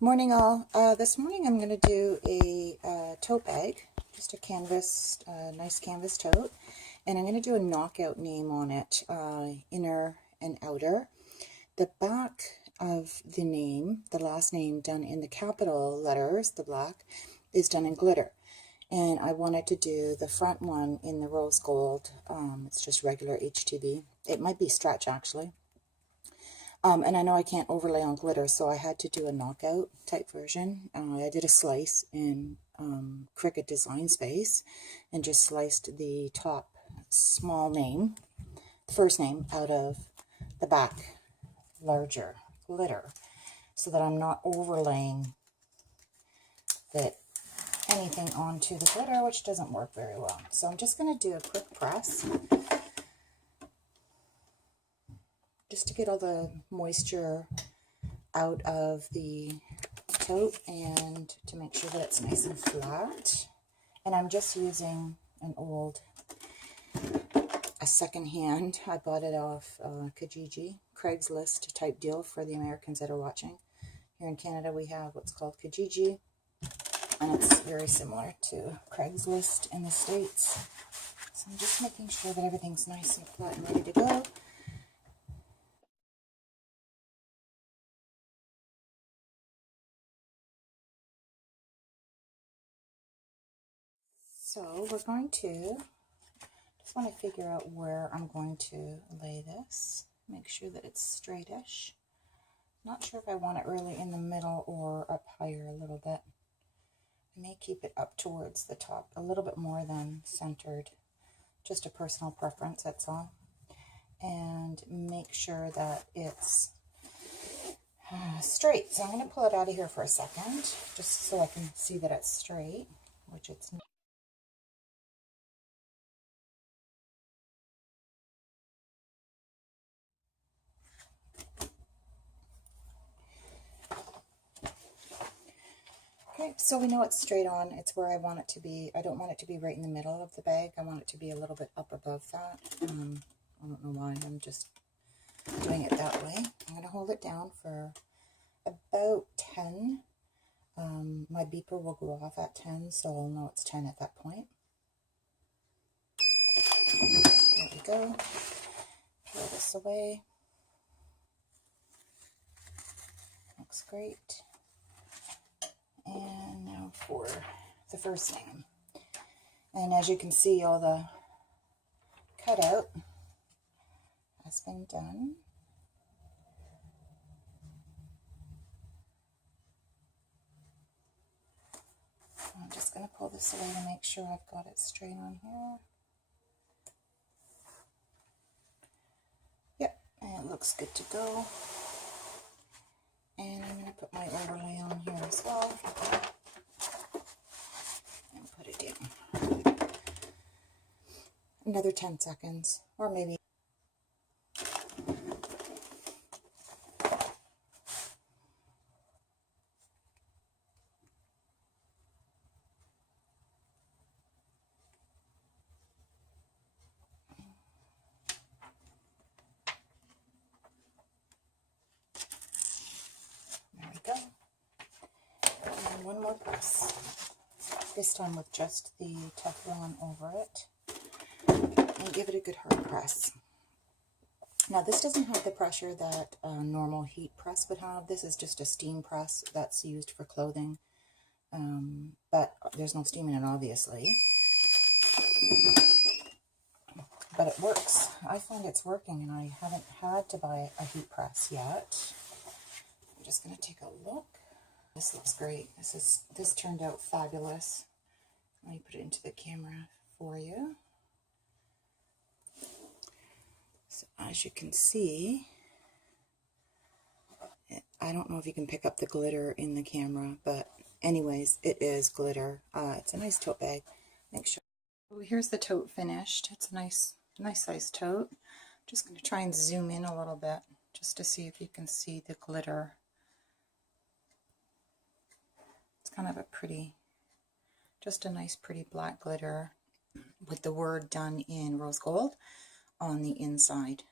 Morning all. This morning I'm going to do a tote bag, just a canvas, nice canvas tote, and I'm going to do a knockout name on it, inner and outer. The back of the name, the last name done in the capital letters, the black, is done in glitter. And I wanted to do the front one in the rose gold. It's just regular HTV. It might be stretch actually. And I know I can't overlay on glitter, so I had to do a knockout type version. I did a slice in Cricut Design Space and just sliced the top small name, the first name, out of the back larger glitter so that I'm not overlaying anything onto the glitter, which doesn't work very well. So I'm just going to do a quick press, just to get all the moisture out of the tote and to make sure that it's nice and flat. And I'm just using an old, a second-hand. I bought it off Kijiji, Craigslist type deal for the Americans that are watching. Here in Canada we have what's called Kijiji, and it's very similar to Craigslist in the States. So I'm just making sure that everything's nice and flat and ready to go. So we're going to, just want to figure out where I'm going to lay this. Make sure that it's straightish. Not sure if I want it really in the middle or up higher a little bit. I may keep it up towards the top a little bit more than centered. Just a personal preference, that's all. And make sure that it's straight. So I'm going to pull it out of here for a second, just so I can see that it's straight, which it's not. Okay, so we know it's straight on. It's where I want it to be. I don't want it to be right in the middle of the bag. I want it to be a little bit up above that. I don't know why. I'm just doing it that way. I'm going to hold it down for about 10. My beeper will go off at 10, so I'll know it's 10 at that point. There we go. Throw this away. Looks great. And now for the first name. And as you can see, all the cutout has been done. I'm just going to pull this away to make sure I've got it straight on here. Yep, and it looks good to go. And I'm going to put my overlay on here as well. And put it down. Another 10 seconds, or maybe. There we go. And one more press. This time with just the Teflon over it. And give it a good hard press. Now this doesn't have the pressure that a normal heat press would have. This is just a steam press that's used for clothing. But there's no steam in it, obviously. But it works. I find it's working, and I haven't had to buy a heat press yet. I'm just going to take a look. This looks great. This turned out fabulous. Let me put it into the camera for you. So as you can see, I don't know if you can pick up the glitter in the camera, but anyways, it is glitter. It's a nice tote bag. Make sure. Well, here's the tote finished. It's a nice size tote. Just going to try and zoom in a little bit just to see if you can see the glitter. It's kind of a pretty, just a nice pretty black glitter with the word done in rose gold on the inside.